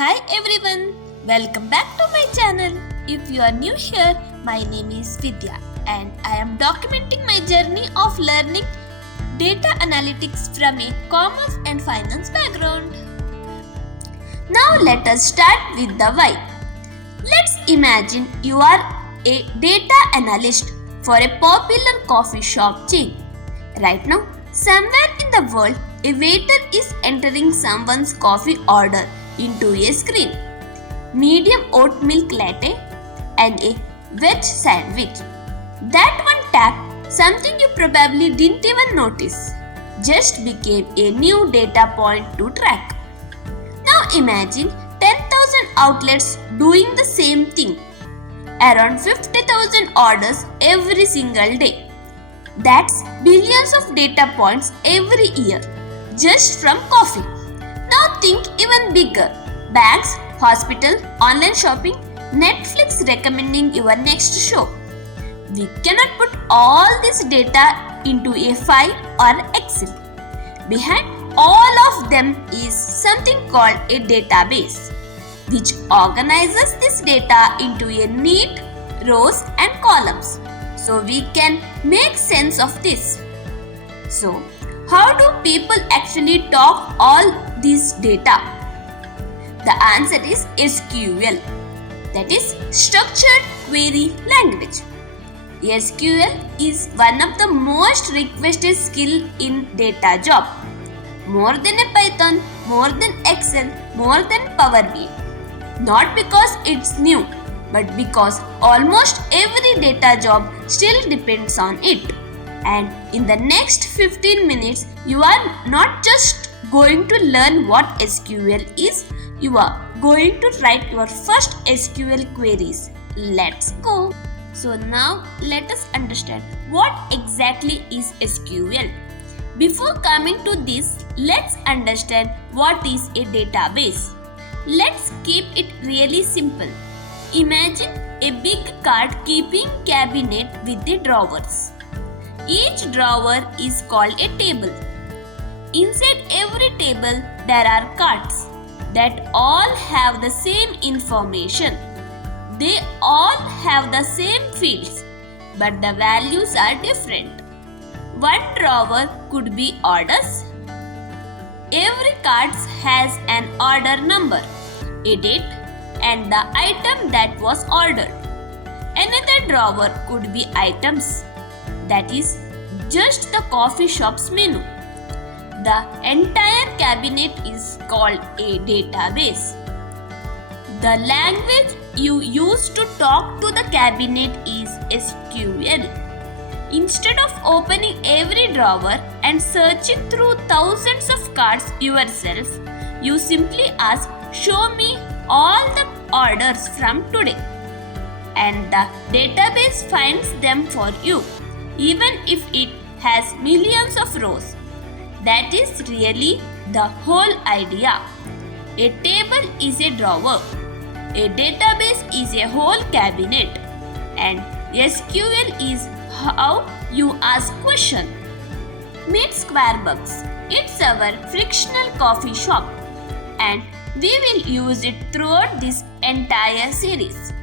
Hi everyone, welcome back to my channel. If you are new here, my name is Vidya and I am documenting my journey of learning data analytics from a commerce and finance background. Now let us start with the why. Let's imagine you are a data analyst for a popular coffee shop chain. Right now, somewhere in the world, a waiter is entering someone's coffee order into a screen. Medium oat milk latte and a veg sandwich. That one tap, something you probably didn't even notice, just became a new data point to track. Now imagine 10,000 outlets doing the same thing. Around 50,000 orders every single day. That's billions of data points every year, just from coffee. Now think even bigger. Banks, hospital, online shopping, Netflix recommending your next show. We cannot put all this data into a file or Excel. Behind all of them is something called a database, which organizes this data into a neat rows and columns so we can make sense of this. So, how do people actually talk all this data? The answer is SQL, that is Structured Query Language. SQL is one of the most requested skill in data job. More than a Python, more than Excel, more than Power BI. Not because it's new, but because almost every data job still depends on it. And in the next 15 minutes, you are not just going to learn what SQL is, you are going to write your first SQL queries. Let's go! So now let us understand what exactly is SQL. Before coming to this, let's understand what is a database. Let's keep it really simple. Imagine a big card keeping cabinet with the drawers. Each drawer is called a table. Inside every table there are cards that all have the same information. They all have the same fields, but the values are different. One drawer could be orders. Every card has an order number, a date, and the item that was ordered. Another drawer could be items, that is just the coffee shop's menu. The entire cabinet is called a database. The language you use to talk to the cabinet is SQL. Instead of opening every drawer and searching through thousands of cards yourself, you simply ask, "Show me all the orders from today." And the database finds them for you, even if it has millions of rows. That is really the whole idea. A table is a drawer. A database is a whole cabinet. And SQL is how you ask questions. Meet Squarebucks. It's our frictional coffee shop. And we will use it throughout this entire series.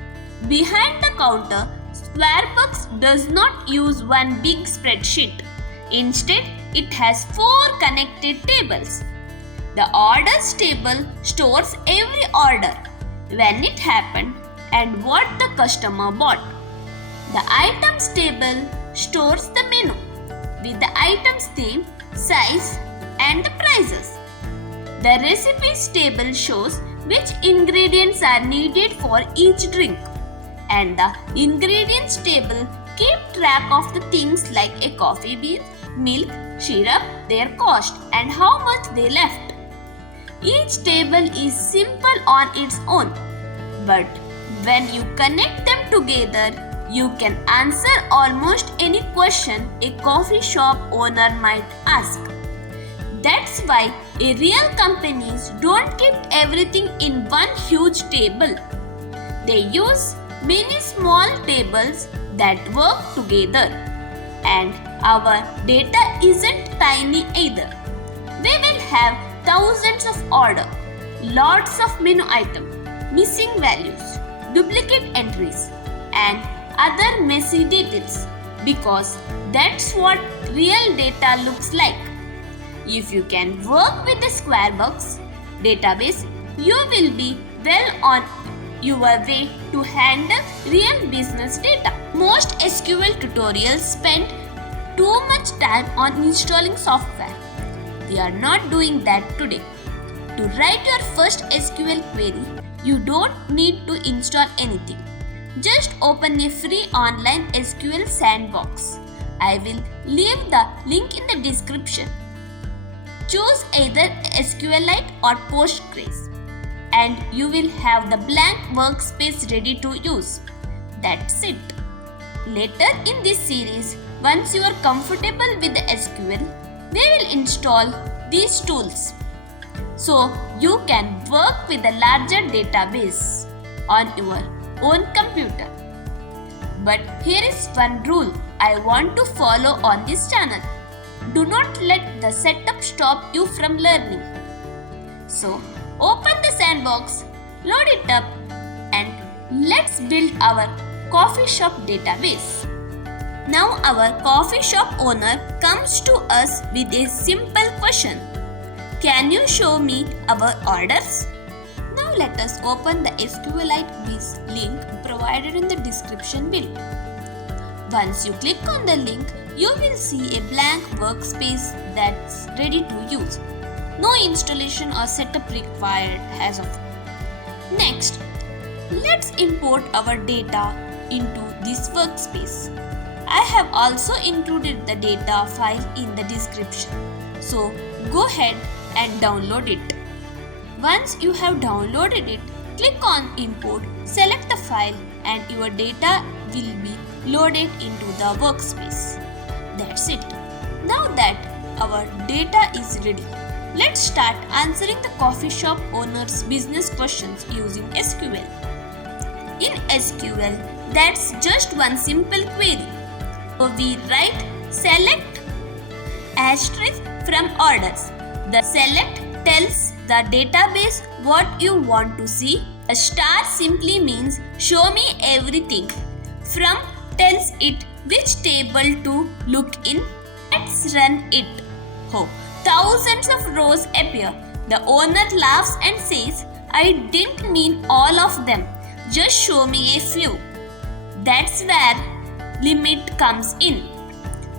Behind the counter, Squarebucks does not use one big spreadsheet. Instead, it has 4 connected tables. The orders table stores every order, when it happened, and what the customer bought. The items table stores the menu with the item's name, size, and the prices. The recipes table shows which ingredients are needed for each drink. And the ingredients table keep track of the things like a coffee bean, milk, syrup, their cost, and how much they left. Each table is simple on its own, but when you connect them together, you can answer almost any question a coffee shop owner might ask. That's why real companies don't keep everything in one huge table. They use many small tables that work together. And our data isn't tiny either. We will have thousands of orders. lots of menu items, missing values, duplicate entries, and other messy details because that's what real data looks like. If you can work with the square box database, you will be well on your way to handle real business data. Most SQL tutorials spend too much time on installing software. We are not doing that today. To write your first SQL query, you don't need to install anything. Just open a free online SQL sandbox. I will leave the link in the description. Choose either SQLite or Postgres and you will have the blank workspace ready to use. That's it. Later in this series, once you are comfortable with the SQL, we will install these tools so you can work with a larger database on your own computer. But here is one rule I want to follow on this channel. Do not let the setup stop you from learning. So, open the sandbox, load it up, and let's build our coffee shop database. Now our coffee shop owner comes to us with a simple question. Can you show me our orders? Now let us open the SQLite biz link provided in the description below. Once you click on the link, you will see a blank workspace that's ready to use. No installation or setup required as of now. Next, let's import our data into this workspace. I have also included the data file in the description. So go ahead and download it. Once you have downloaded it, click on import, select the file and your data will be loaded into the workspace. That's it. Now that our data is ready, let's start answering the coffee shop owner's business questions using SQL. In SQL, that's just one simple query. So we write select asterisk from orders. The select tells the database what you want to see. A star simply means show me everything. From tells it which table to look in. Let's run it. Oh, thousands of rows appear. The owner laughs and says, I didn't mean all of them. Just show me a few. That's where limit comes in.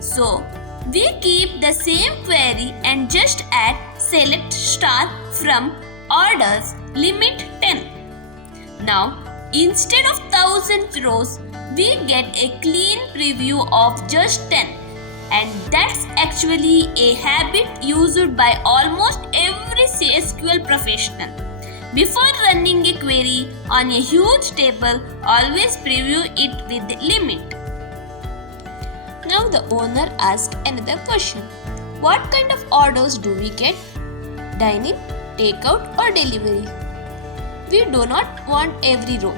So, we keep the same query and just add select star from orders limit 10. Now, instead of thousands rows, we get a clean preview of just 10. And that's actually a habit used by almost every SQL professional. Before running a query on a huge table, always preview it with limit. Now the owner asks another question. What kind of orders do we get? Dining, takeout or delivery? We do not want every row.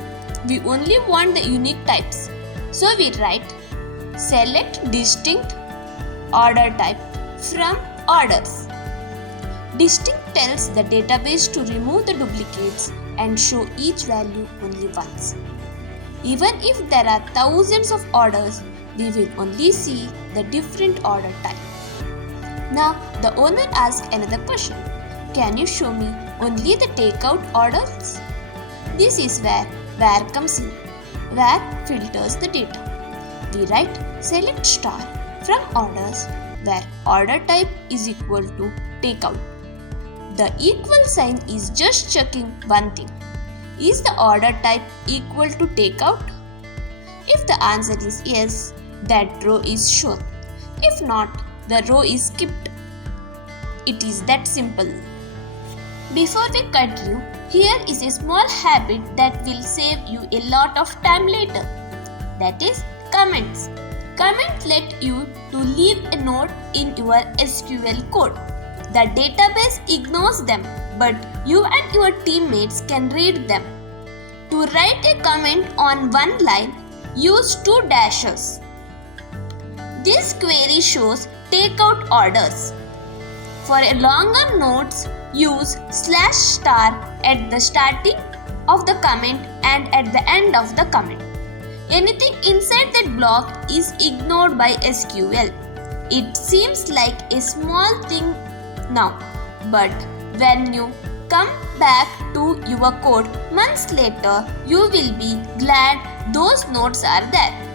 We only want the unique types. So we write select distinct order type from orders. Distinct tells the database to remove the duplicates and show each value only once. Even if there are thousands of orders, we will only see the different order type. Now the owner asks another question. Can you show me only the takeout orders? This is where comes in. Where filters the data. We write select star from orders where order type is equal to takeout. The equal sign is just checking one thing. Is the order type equal to takeout? If the answer is yes, that row is shown. If not, the row is skipped. It is that simple. Before we continue, here is a small habit that will save you a lot of time later. That is comments. Comments let you to leave a note in your SQL code. The database ignores them, but you and your teammates can read them. To write a comment on one line, use 2 dashes. This query shows takeout orders. For a longer notes, use slash star at the starting of the comment and at the end of the comment. Anything inside that block is ignored by SQL. It seems like a small thing now, but when you come back to your code months later, you will be glad those notes are there.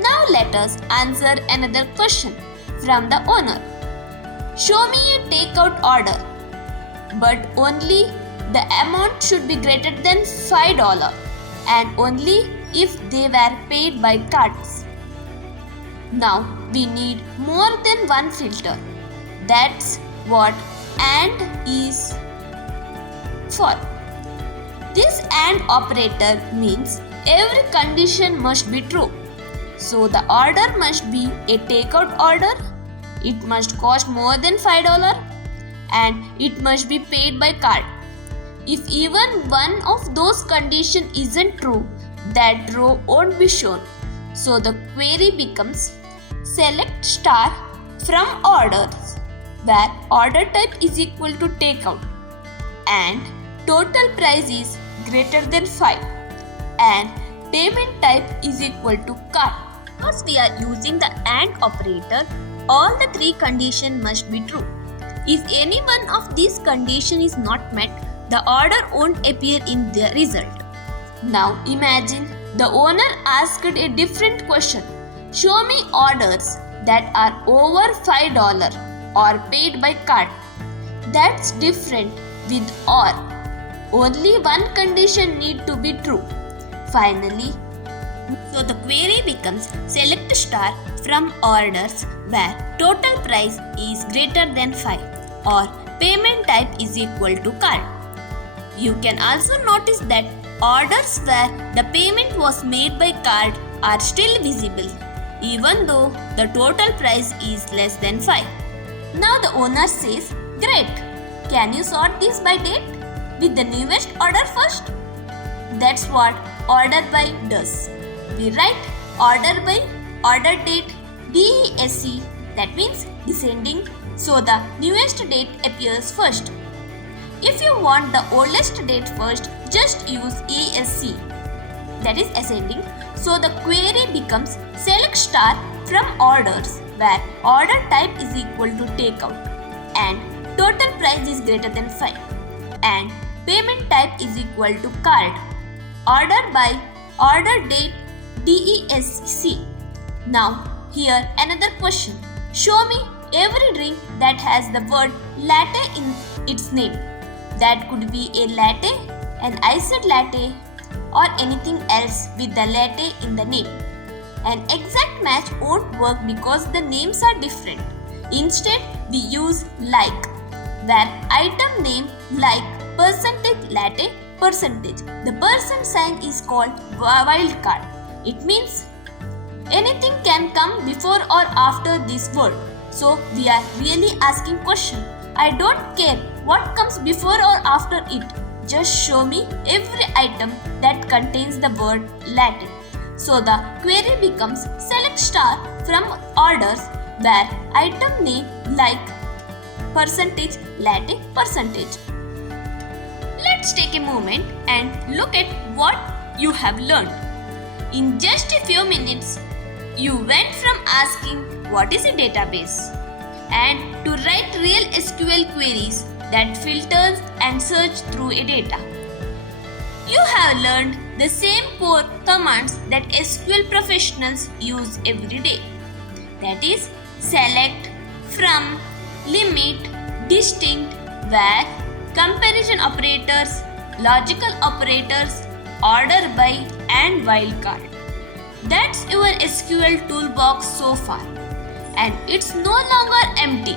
Now let us answer another question from the owner. Show me a takeout order, but only the amount should be greater than $5 and only if they were paid by cards. Now we need more than one filter. That's what AND is for. This AND operator means every condition must be true. So the order must be a takeout order, it must cost more than $5 and it must be paid by card. If even one of those conditions isn't true, that row won't be shown. So the query becomes select star from orders where order type is equal to takeout and total price is greater than 5 and payment type is equal to card. Because we are using the AND operator, all the three conditions must be true. If any one of these conditions is not met, the order won't appear in the result. Now imagine the owner asked a different question. Show me orders that are over $5 or paid by card. That's different with OR. Only one condition need to be true. Finally, so the query becomes select star from orders where total price is greater than 5 or payment type is equal to card. You can also notice that orders where the payment was made by card are still visible even though the total price is less than 5. Now the owner says, great, can you sort this by date with the newest order first? That's what order by does. We write order by order date DESC, that means descending, so the newest date appears first. If you want the oldest date first, just use ESC, that is ascending, so the query becomes select star from orders where order type is equal to takeout and total price is greater than 5 and payment type is equal to card. Order by order date DESC. Now here another question. Show me every drink that has the word latte in its name. That could be a latte, an iced latte, or anything else with the latte in the name. An exact match won't work because the names are different. Instead, we use like, where item name like percentage latte percentage. The % sign is called wildcard. It means anything can come before or after this word. So we are really asking question. I don't care what comes before or after it. Just show me every item that contains the word latte. So the query becomes select star from orders where item name like percentage latte percentage. Let's take a moment and look at what you have learned. In just a few minutes, you went from asking what is a database and to write real SQL queries that filters and search through a data. You have learned the same core commands that SQL professionals use every day. That is select, from, limit, distinct, where, comparison operators, logical operators, order by and wildcard. That's your SQL toolbox so far. And it's no longer empty.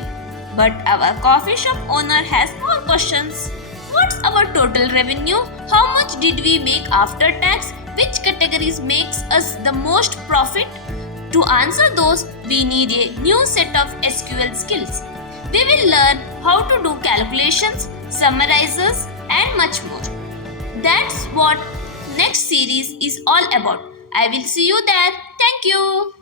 But our coffee shop owner has more questions. What's our total revenue? How much did we make after tax? Which categories makes us the most profit? To answer those, we need a new set of SQL skills. We will learn how to do calculations, summarizes, and much more. That's what next series is all about. I will see you there. Thank you.